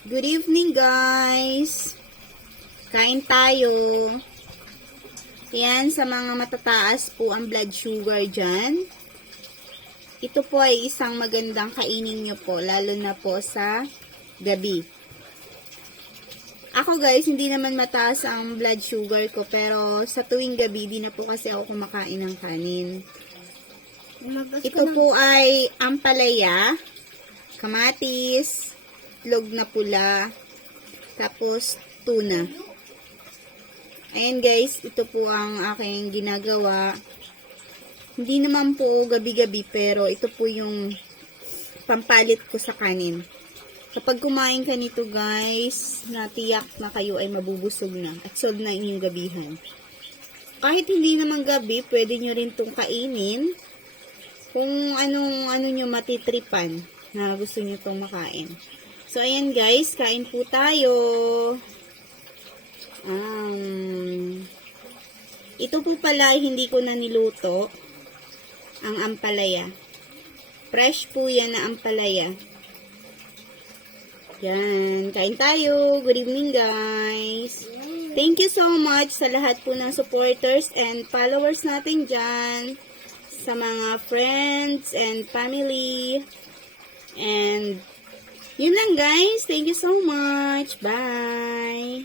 Good evening, guys. Kain tayo. Yan, sa mga matataas po ang blood sugar dyan. Ito po ay isang magandang kainin nyo po, lalo na po sa gabi. Ako guys, hindi naman mataas ang blood sugar ko, pero sa tuwing gabi, di na po kasi ako kumakain ng kanin. Ito po ay ampalaya, kamatis, itlog na pula, tapos tuna. Ayan guys, ito po ang aking ginagawa. Hindi naman po gabi-gabi pero ito po yung pampalit ko sa kanin. Kapag kumain ka nito guys, natiyak na kayo ay mabubusog na at solve na inyong gabihan. Kahit hindi naman gabi, pwede nyo rin itong kainin kung anong ano nyo matitripan na gusto nyo itong makain. So, ayan guys, kain po tayo. Um, ito po pala hindi ko na niluto ang ampalaya. Fresh po yan na ampalaya. Yan, kain tayo. Good evening guys. Thank you so much sa lahat po ng supporters and followers natin dyan. Sa mga friends and family. And, yun lang guys. Thank you so much. Bye.